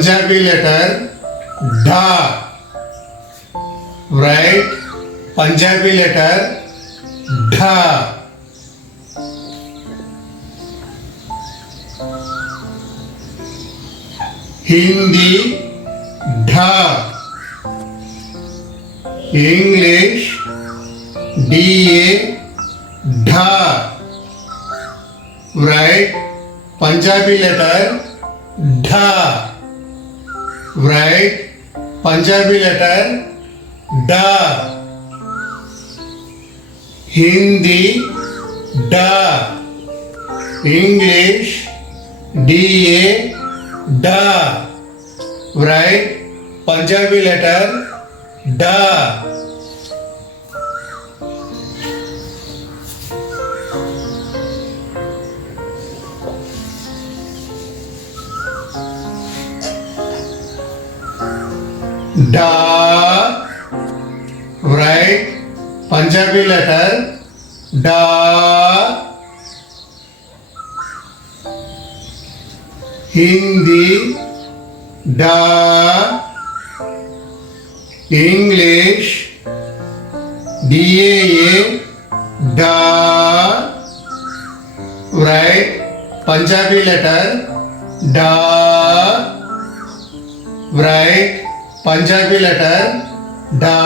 Punjabi letter dha. Write Punjabi letter dha. Hindi dha. English da dha. Write Punjabi letter dha. Write Punjabi letter da. Hindi da. English da da. Write Punjabi letter da. Da. Write Punjabi letter da. Hindi da. English da. Write Punjabi letter da. Write Punjabi letter da.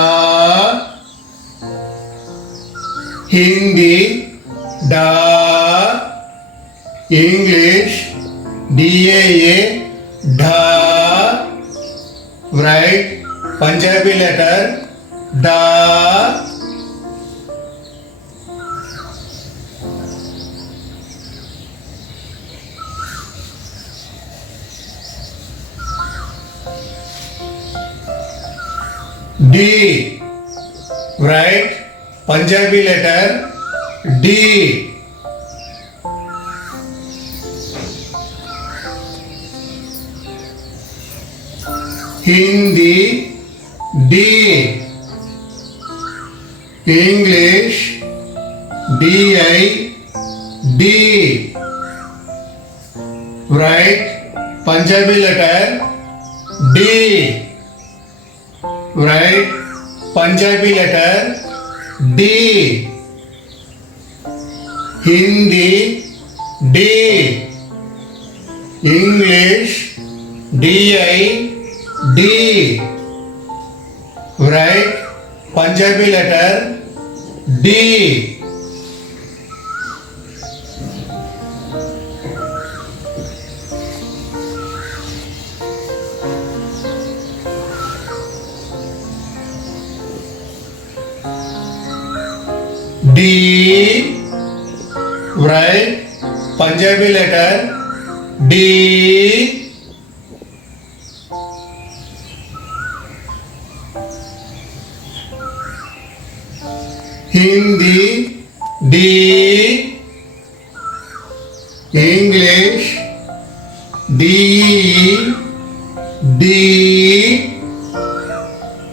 Hindi da. English da. Write Punjabi letter da. D. Write Punjabi letter D. Hindi D. English D. Write Punjabi letter D. Write Punjabi letter D. Hindi D. English D. Write Punjabi letter D. D. Write Punjabi letter D. Hindi D. English D.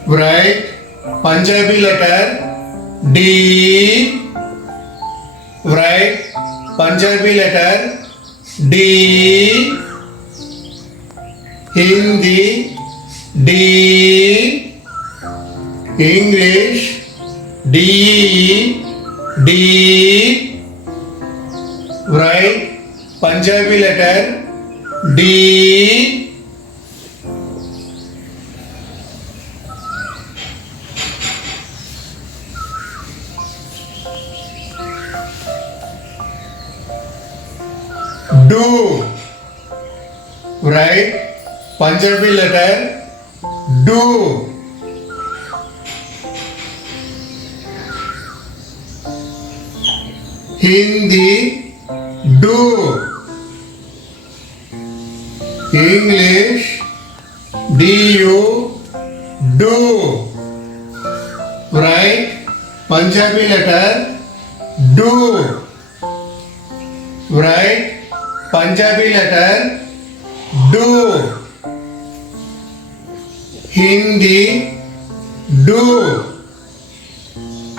Write Punjabi letter D. Write Punjabi letter D. Hindi D. English D. Write Punjabi letter D. Do. Write Punjabi letter do. Hindi do. English do. Write Punjabi letter do. Write Punjabi letter do. Hindi do.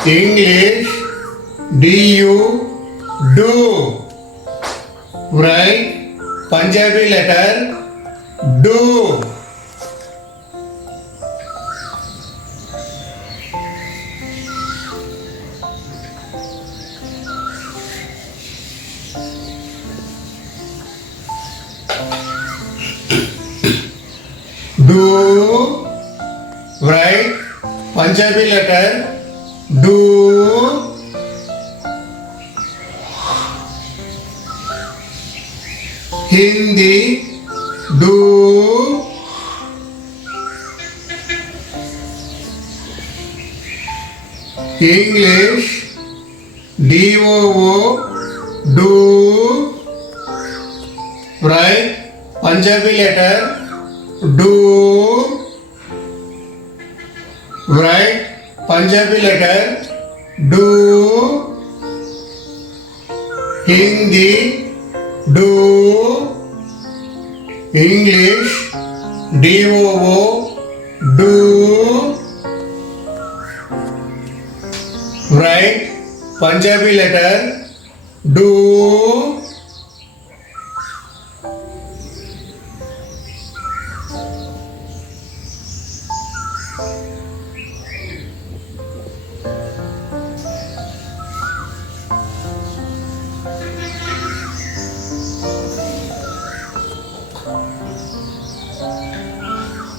English do. Write Punjabi letter do. do. Write Punjabi letter do. Hindi do. English DOO do. Write Punjabi letter do. Write Punjabi letter do. Hindi do. English DOO do. Write Punjabi letter do.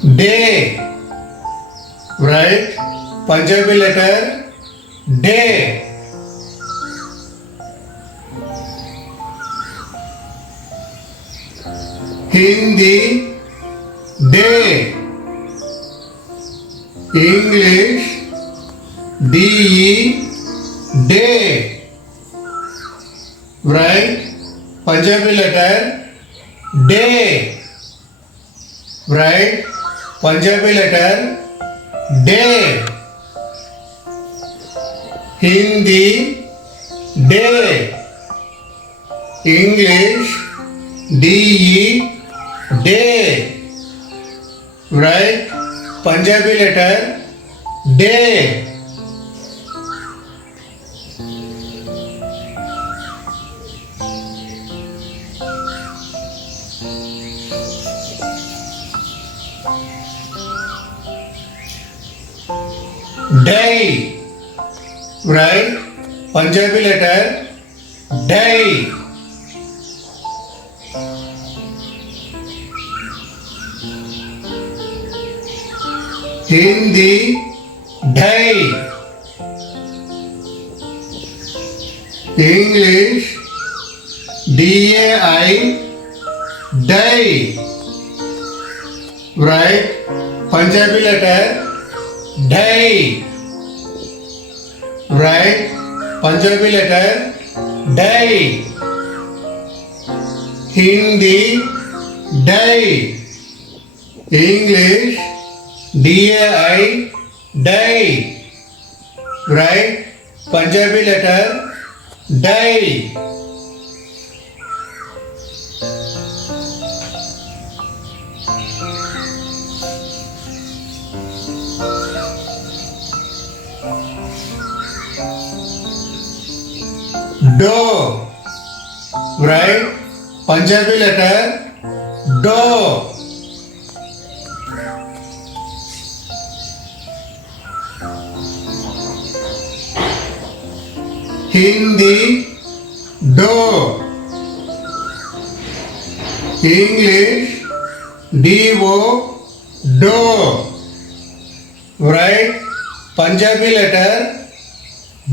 Day. Write Punjabi letter day. Hindi day. English DE day. Write Punjabi letter day. Write Punjabi letter day. Hindi day. English DE day. Write Punjabi letter day. Day. Write Punjabi letter day. Hindi day. English DAI day. Write Punjabi letter day. Write Punjabi letter day. Hindi day. English DAI day. Write Punjabi letter day. Do. Write Punjabi letter do. Hindi do. English DO do. Write Punjabi letter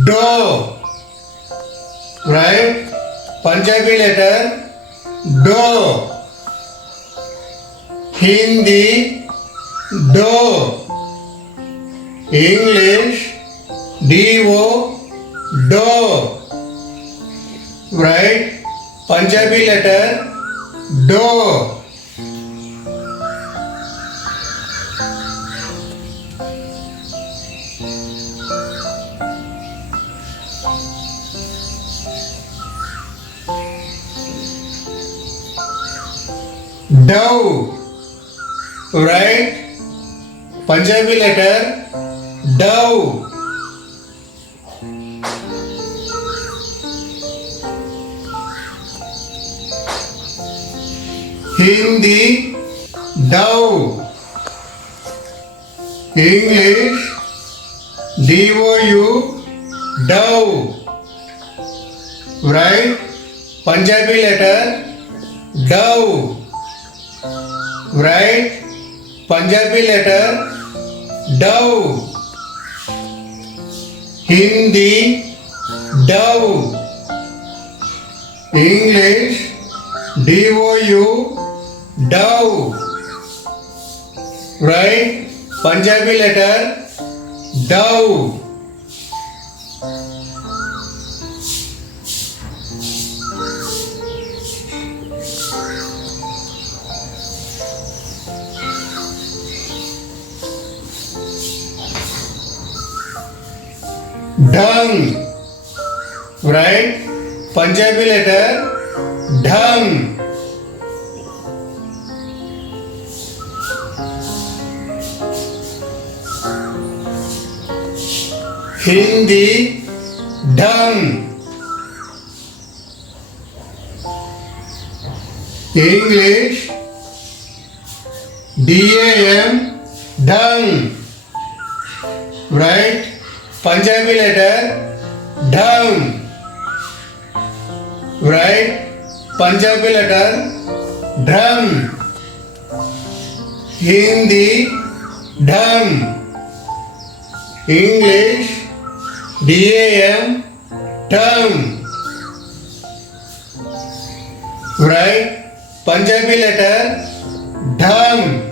do. Write Punjabi letter do. Hindi do. English DO do. Write Punjabi letter do. Dove. Write Punjabi letter dove. Hindi dove. English DOU dove. Write Punjabi letter dove. Write Punjabi letter dove. Hindi dove. English DOU dove. Right? Punjabi letter dove. Dung. Right? Punjabi letter dung. Hindi dung. English DAM dung. Right? Punjabi letter dung. Right? Punjabi letter drum. Hindi dum. English DAM dum. Right? Punjabi letter dum.